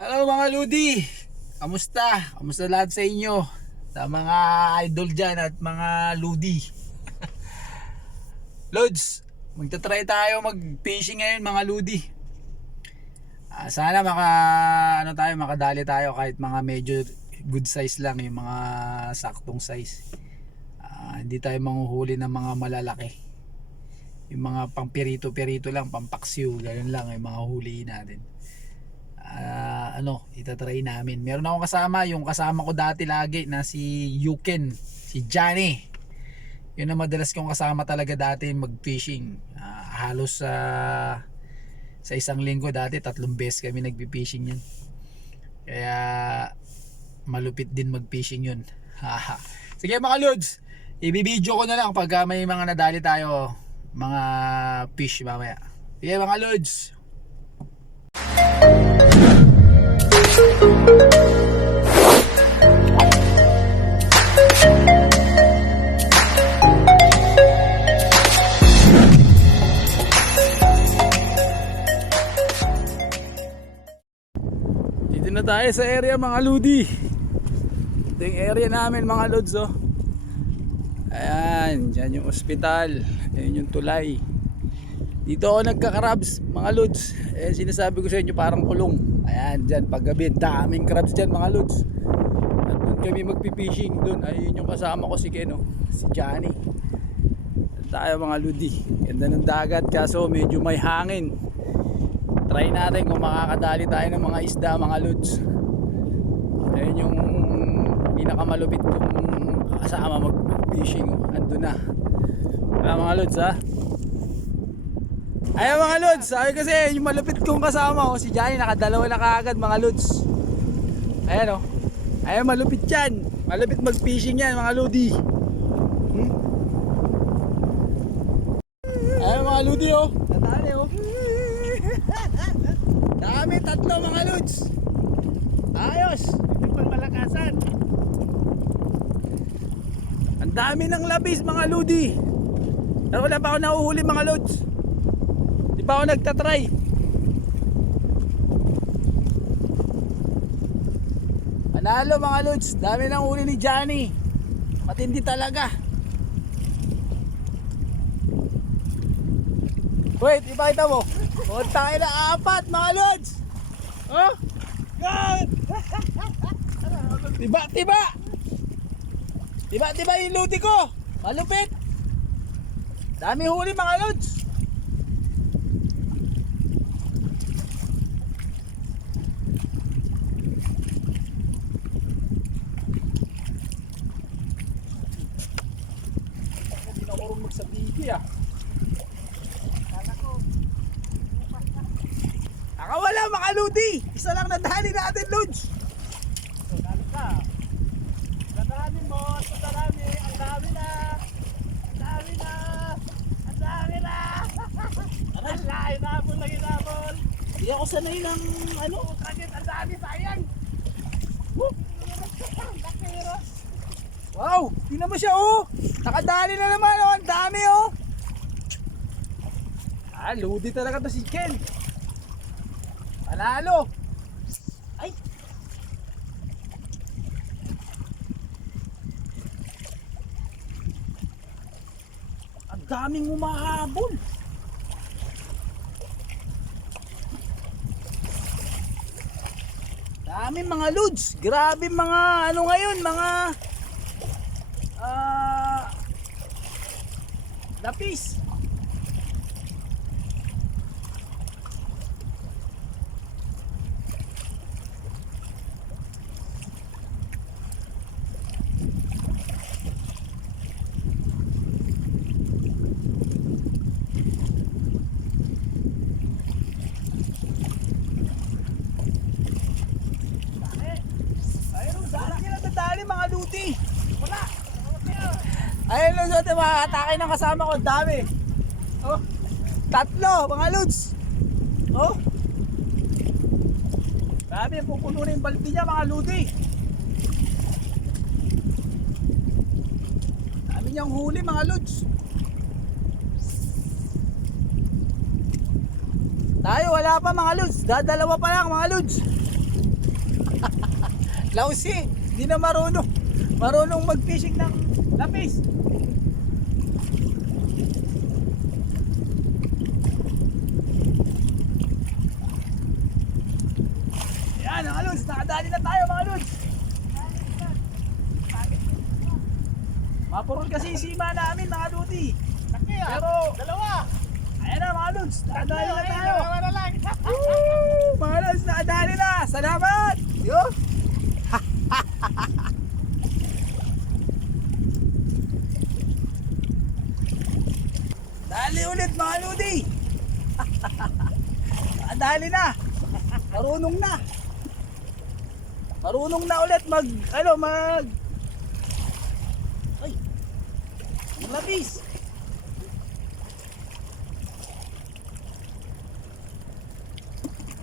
Hello mga Ludi, kamusta? Kamusta lahat sa inyo? Sa mga idol dyan at mga Ludi. Lods, magta-try tayo mag-fishing ngayon mga Ludi. Sana makadali tayo kahit mga medyo good size lang, yung mga saktong size. Hindi tayo manghuhuli ng mga malalaki. Yung mga pang pirito-pirito lang, pang paksiw, ganun lang yung mga huli natin. Itatry namin. Meron akong kasama, yung kasama ko dati lagi na si Yuken, si Johnny. Yun ang madalas kong kasama talaga dati mag-fishing. Halos sa isang linggo dati 3 beses kami nagpi-fishing yan. Kaya malupit din mag-fishing yun. Sige mga lods, ibibideo ko na lang pag may mga nadali tayo, mga fish mamaya. Sige mga lods. Dito na tayo sa area mga Ludi. Ito yung area namin mga lods oh. Ayan, dyan yung ospital. Ayan yung tulay. Dito ako nagka-crabs mga lods. Sinasabi ko sa inyo parang kulong. Ayan dyan paggabi, daming crabs dyan mga lods. At doon kami magpipishing doon. Ayun yung kasama ko si Ken, si Johnny. Tayo mga Ludi. Ganda ng dagat kaso medyo may hangin. Try natin kung makakadali tayo ng mga isda mga lods. Ayun yung pinakamalupit kong kasama mag-fishing. Andun na. Wala mga lods ha. Ayan mga lods, sabi kasi yung malupit kong kasama si Johnny, nakadalawa na kaagad mga lods. Ayan ayan malupit yan. Malupit mag-fishing yan mga Lodi. Ayan mga Lodi natali dami, 3 mga lods. Ayos. Yung pagmalakasan. Ang dami ng labis mga Lodi. Pero wala pa ako nahuhuli mga lods. Di pa ako nagtatry. Panalo mga lods. Dami ng huli ni Johnny. Matindi talaga. Wait, ipakita mo. Tayo na 4 mga lods. Oh, God. Tiba yung luti ko. Malupit. Dami huli mga lods. Hindi na ako magsabigi Nakawala mga Ludi. Isa lang nadali natin lods. So dali ka. Nadali mo. Nadali. Ang dami na. Ang dami na. Inabol. Hindi ako sanay ng tragit. Ang dami sayang. Wow. Tingnan mo siya Nakadali na naman Ang dami Ludi talaga to si Ken. Panalo. Ay. Ang daming humahabol. Daming mga lods. Grabe mga ngayon, mga lapis. Ayun lods, mga atake ng kasama ko, dami. 3 mga lods. Grabe, pupuno na yung balti niya mga Ludi. Dami niyang huli mga lods. Tayo wala pa mga lods, dadalawa pa lang mga lods. Lausi, hindi na marunong. Marunong mag-fishing ng lapis. Yan mga lods, nakadali na tayo mga lods. Mapurol kasi sima namin mga duty. Pero Dalawa. ayan na mga lods, nakadali na tayo. Dalawa na lang. Woo! Mga lods, nakadali na. Salamat. Yo. Dali ulit mga lodi. Nakadali na. Marunong na. Marunong na ulit mag ay, labis.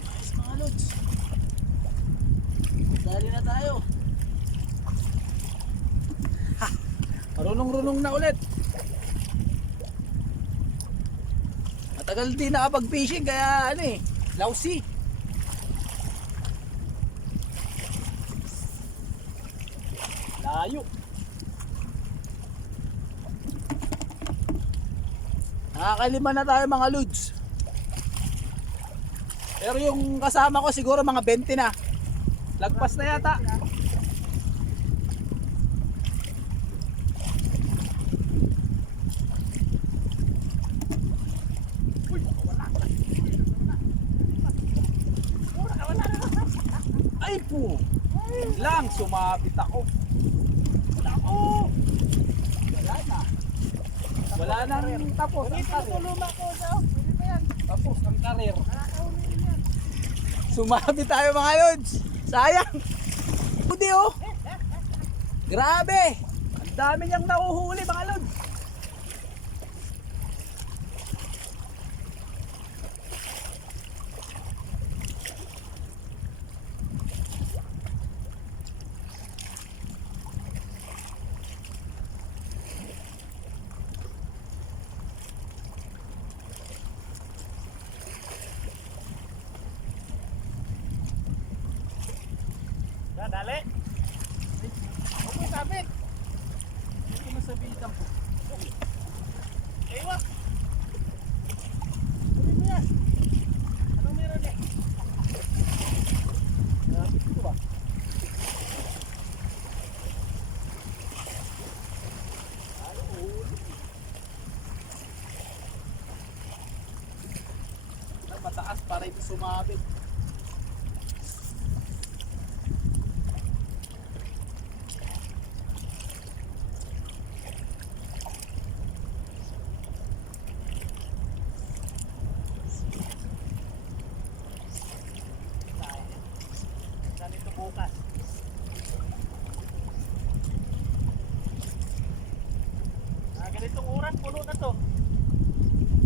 Ayos mga lods. Dali na tayo. Ha, marunong-runong na ulit. Matagal din nakapag-fishing kaya ano eh, lousy. Layo. Nakakalima na tayo mga lods. Pero yung kasama ko siguro mga 20 na. Lagpas na yata. Ay po. Lang sumabit ako. Wala ko. Wala na. Wala nang tapos ang karir. Tapos ang karir. Sumabit tayo mga lods. Sayang. Hindi oh. Grabe. Ang dami niyang nahuhuli mga lods. Dali. Huwag mo sabit. Hindi ko masabitan po. Ewa. Kunin mo yan. Anong meron eh? Ito ba? Mataas para ito sumabit. Ganito bukas. Ganitong oras, puno na to.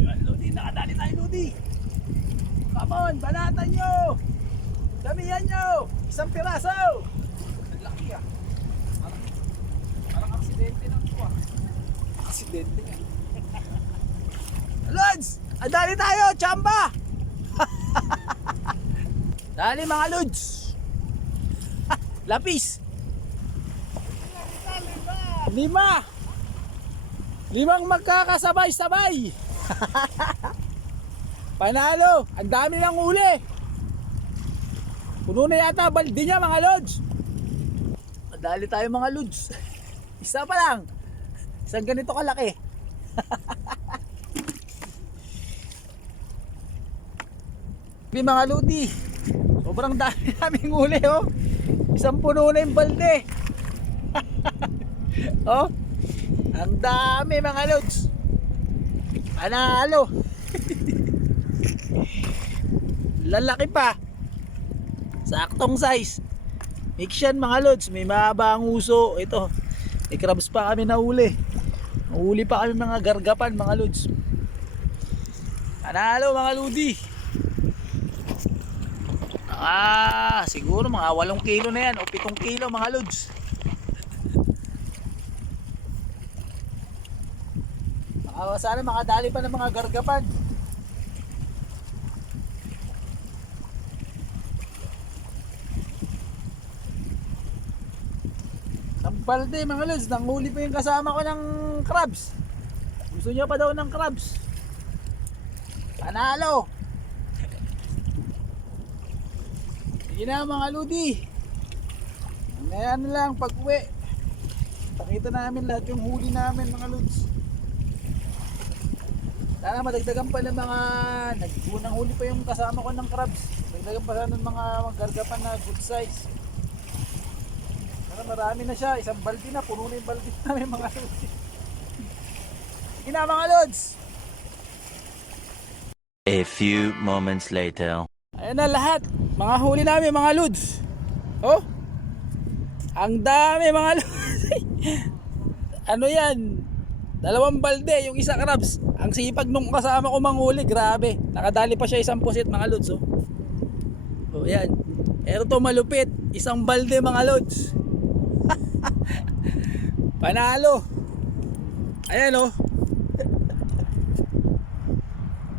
Yan, Lodi, nakadali tayo, Lodi. Come on, banatan nyo. Damihan nyo. Isang piraso. Ang laki ah. Parang aksidente lang ito ah. Aksidente nga. Lods, adali tayo, chamba. Dali mga Lods. Lapis. 5 magkakasabay-sabay. Panalo, ang dami ng uli. Puno na yata balde niya mga Lods. Dali tayo mga Lods. Isa pa lang. Isang ganito kalaki. Mga Lodi, sobrang dami naming uli oh. Isang puno na yung balde. Oh, ang dami mga Lods. Panalo. Lalaki pa. Saktong size. Mix yan mga Lods. May mahaba ang uso. Ito, may crabs pa kami na uli. Nahuli pa kami mga gargapan mga Lods. Panalo mga Lodi. Siguro mga 8 kilo na yan o 7 kilo mga Lods. Sana makadali pa ng mga gargapan. balde mga lods, nanghuli pa yung kasama ko ng crabs. Gusto niya pa daw ng crabs. Panalo. Sige na mga lodi. Mamaya na lang pag uwi. Pakita namin lahat yung huli namin mga lods. Sana madagdagan pa ng mga nagpunang huli pa yung kasama ko ng crabs. Dagdagan pa sana ng mga gargapan na good size. Sana marami na siya, isang balde na, puno na yung balde namin mga lods. Sige na mga lods. A few moments later. Ayan na lahat, mga huli namin mga lods. Oh, ang dami mga lods. Ano yan? Dalawang balde, yung isa crabs. Ang sipag nung kasama ko manghuli, grabe. Nakadali pa siya isang pusit mga lods. Oh, oh yan. Pero to malupit, isang balde mga lods. Panalo. Ayan oh.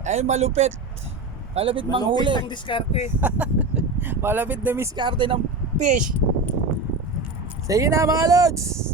Ay malupit. Malupit manghuli. Malupit ang diskarte. Malapit na miskarte ng fish. Sige na mga lods.